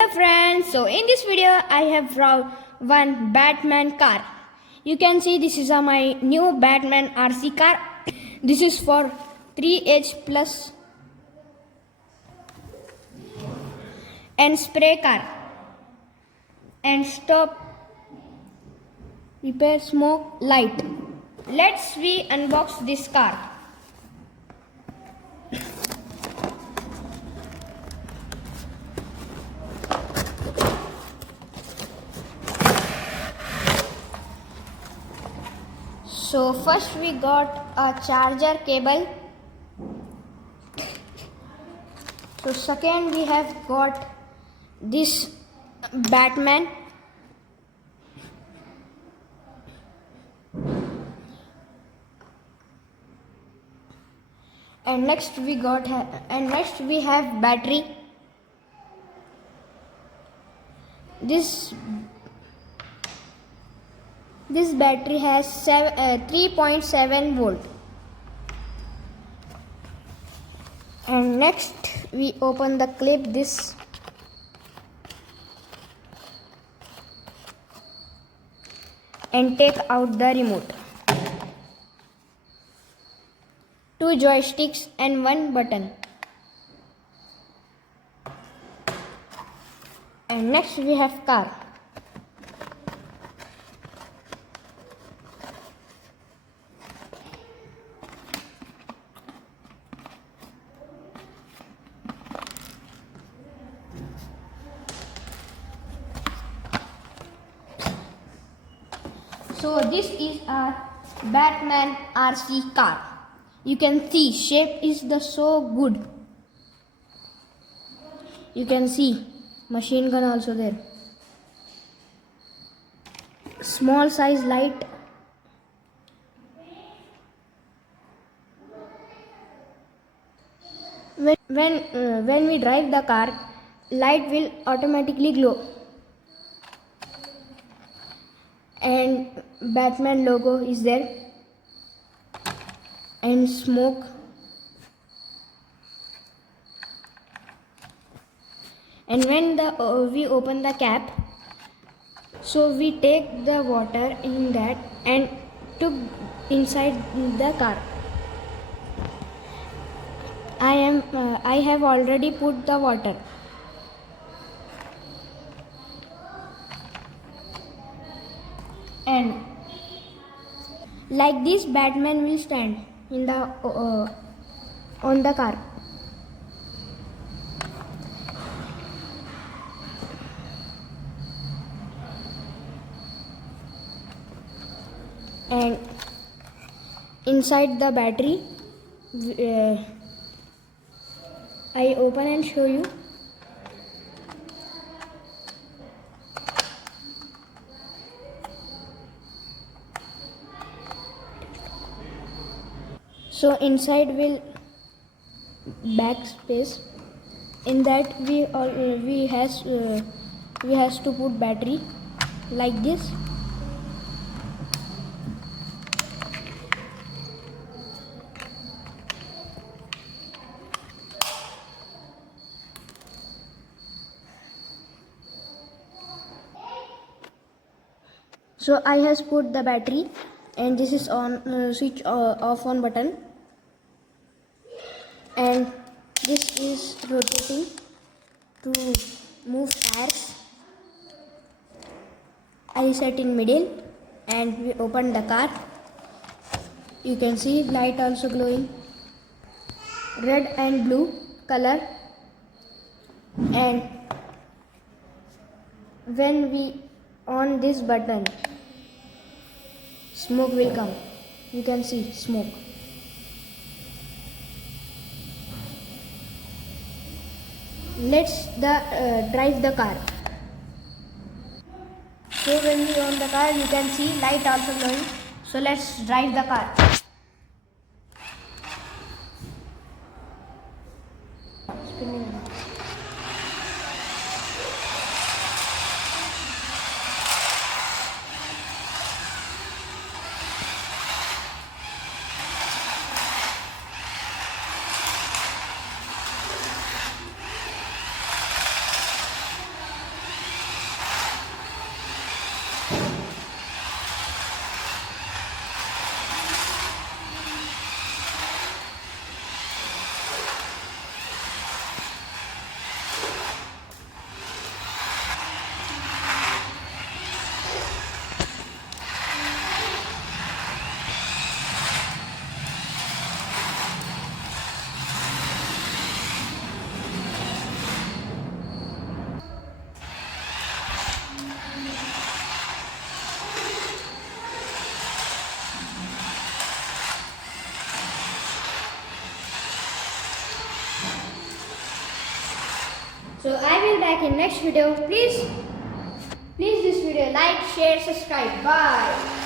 Hello friends, so in this video I have brought one Batman car. You can see this is my new Batman RC car. This is for 3H plus and spray car and stop repair smoke light. Let's we unbox this car. So first we got a charger cable. So second we have got this Batman. And next we have battery. This battery has 3.7 volt. And next we open the clip this. And take out the remote. 2 joysticks and 1 button. And next we have car. So this is a Batman RC car. You can see shape is so good. You can see machine gun also there. Small size light. When we drive the car, light will automatically glow. And Batman logo is there. And smoke. And when we open the cap, so we take the water in that and took inside the car. I have already put the water. And like this Batman will stand in the on the car. And inside the battery, I open and show you. So inside will backspace. In that we has to put battery like this. So I has put the battery, and this is on switch off on button. And this is rotating to move tires. I set in middle and we open the car. You can see light also glowing, red and blue color. And when we on this button, smoke will come. You can see smoke. Let's drive the car. So when we on the car, you can see light also glowing. So let's drive the car. Spinning. So I will back in next video. Please this video like, share, subscribe. Bye.